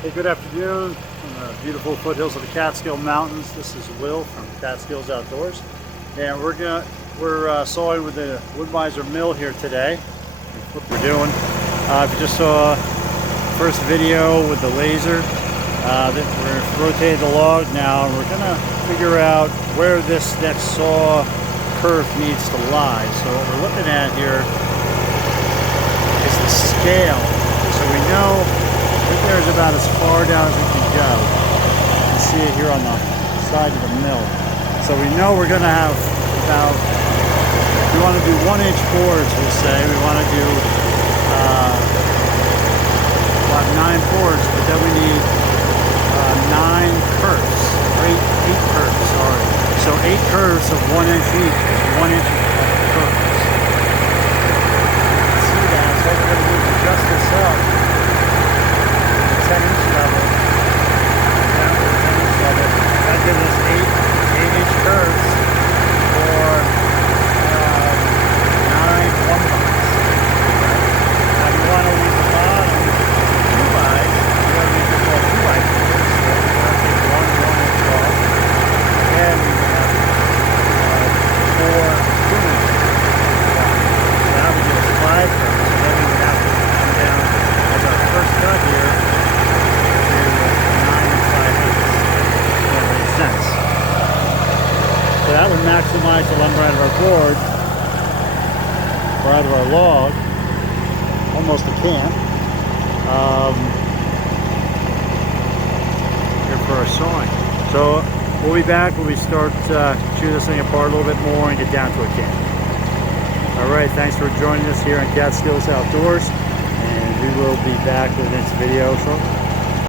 Hey, good afternoon from the beautiful foothills of the Catskill Mountains. This is Will from Catskills Outdoors, and we're sawing with the woodmizer mill here today. What we're doing, if you just saw the first video with the laser, that we're rotating the log now, and we're gonna figure out where this next saw kerf needs to lie. So what we're looking at here is the scale, so we know right there is about as far down as we can go. You can see it here on the side of the mill. So we know we're going to have about, we want to do 1-inch boards, we'll say. We want to do about 9 boards, but then we need 9 kerfs, or 8 kerfs, sorry. So 8 kerfs of 1 inch each is 1 inch of kerfs. See that? So we're going to need to adjust this up. 10-inch level, down to the 10-inch level. That gives us 8-inch kerfs for 9 1-byes. Now you want to leave the bottom 2-byes. You want to make this all 2-by 4s. So we're going to take 1 inch off. And we have 4 2-inch. So that would give us 5 kerfs. So then we would have to come down as our first cut here. So that would maximize the lumber out of our board, or out of our log, almost a cant, here for our sawing. So we'll be back when we start chew this thing apart a little bit more and get down to a cant. Alright, thanks for joining us here on Catskills Outdoors, and we will be back with the next video shortly.